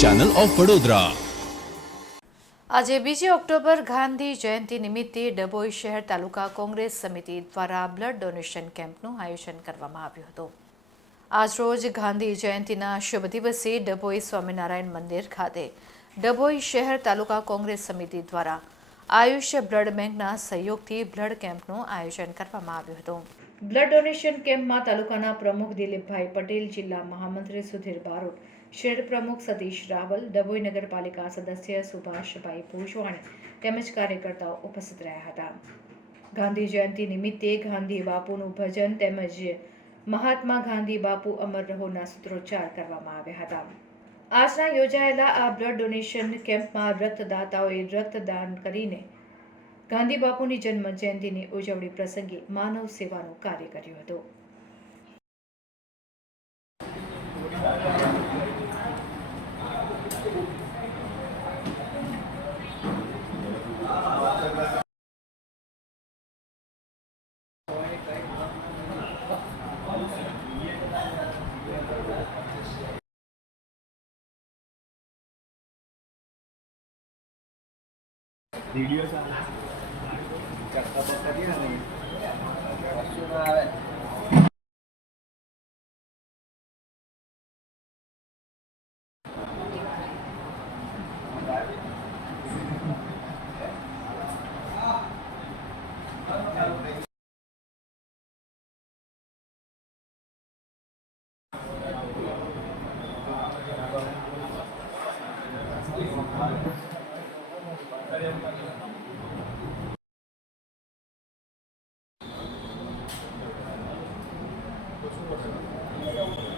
Channel of Vadodara આજે બીજી October Gandhi Jayanti નિમિત્તે ડભોઈ શહેર તાલુકા કોંગ્રેસ સમિતિ દ્વારા બ્લડ ડોનેશન કેમ્પનું આયોજન કરવામાં આવ્યું હતું. આજરોજ ગાંધી જયંતિના શુભ દિવસે ડભોઈ સ્વામિનારાયણ મંદિર ખાતે ડભોઈ શહેર તાલુકા કોંગ્રેસ સમિતિ દ્વારા આયુષ્ય બ્લડ બેંકના સહયોગથી બ્લડ કેમ્પનું આયોજન કરવામાં આવ્યું હતું. બ્લડ ડોનેશન કેમ્પમાં તાલુકાના પ્રમુખ દિલીપભાઈ પટેલ, જિલ્લા મહામંત્રી સુધીર બારોટ, શહેર પ્રમુખ સતીશ રાવલ, ડભોઈ નગરપાલિકા સદસ્ય સુભાષભાઈ ભોજવાણી તેમજ કાર્યકર્તાઓ ઉપસ્થિત રહ્યા હતા. ગાંધી જયંતિ નિમિત્તે ગાંધી બાપુનું ભજન તેમજ મહાત્મા ગાંધી બાપુ અમર રહોના સૂત્રોચ્ચાર કરવામાં આવ્યા હતા. આજના યોજાયેલા આ બ્લડ ડોનેશન કેમ્પમાં રક્તદાતાઓએ રક્તદાન કરીને ગાંધી બાપુની જન્મ જયંતિની ઉજવણી પ્રસંગે માનવ સેવાનું કાર્ય કર્યું હતું. nazionale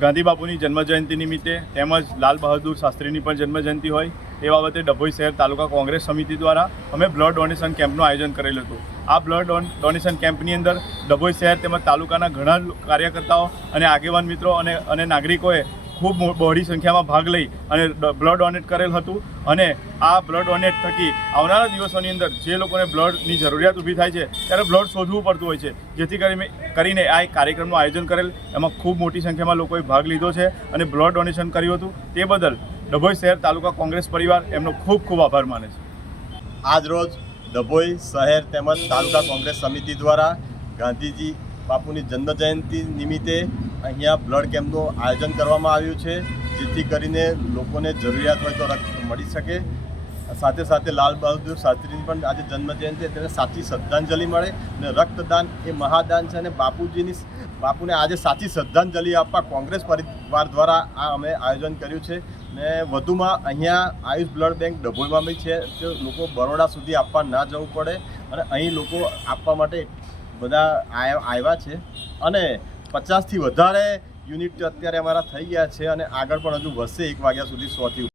ગાંધી બાપુની જન્મજયંતિ નિમિત્તે તેમજ લાલ બહાદુર શાસ્ત્રીની પણ જન્મજયંતિ હોય એ બાબતે ડભોઈ શહેર તાલુકા કોંગ્રેસ સમિતિ દ્વારા અમે બ્લડ ડોનેશન કેમ્પનું આયોજન કરેલું હતું. આ બ્લડ ડોન- ડોનેશન કેમ્પની અંદર ડભોઈ શહેર તેમજ તાલુકાના ઘણા કાર્યકર્તાઓ અને આગેવાન મિત્રો અને અને નાગરિકોએ ખૂબ બહોળી સંખ્યામાં ભાગ લઈ અને બ્લડ ડોનેટ કરેલ હતું અને આ બ્લડ ડોનેટ થકી આવનારા દિવસોની અંદર જે લોકોને બ્લડની જરૂરિયાત ઊભી થાય છે, ત્યારે બ્લડ શોધવું પડતું હોય છે. જેથી કરીને કરીને આ એક કાર્યક્રમનું આયોજન કરેલ, એમાં ખૂબ મોટી સંખ્યામાં લોકોએ ભાગ લીધો છે અને બ્લડ ડોનેશન કર્યું હતું. તે બદલ ડભોઈ શહેર તાલુકા કોંગ્રેસ પરિવાર એમનો ખૂબ ખૂબ આભાર માને છે. આજરોજ ડભોઈ શહેર તેમજ તાલુકા કોંગ્રેસ સમિતિ દ્વારા ગાંધીજી બાપુની જન્મજયંતિ નિમિત્તે અહીંયા બ્લડ કેમ્પનું આયોજન કરવામાં આવ્યું છે, જેથી કરીને લોકોને જરૂરિયાત હોય તો રક્ત મળી શકે. સાથે સાથે લાલ બહાદુર શાસ્ત્રીની પણ આજે જન્મજયંતિ તેને સાચી શ્રદ્ધાંજલિ મળે અને રક્તદાન એ મહાદાન છે અને બાપુજીની બાપુને આજે સાચી શ્રદ્ધાંજલિ આપવા કોંગ્રેસ પરિવાર દ્વારા આ અમે આયોજન કર્યું છે. ને વધુમાં અહીંયા આયુષ બ્લડ બેંક ડભોઈમાં બી છે, કે લોકો બરોડા સુધી આપવા ના જવું પડે અને અહીં લોકો આપવા માટે બધા આવ્યા છે. અને પચાસથી વધારે યુનિટ અત્યારે અમારા થઈ ગયા છે અને આગળ પણ હજુ વધશે એક વાગ્યા સુધી સોથી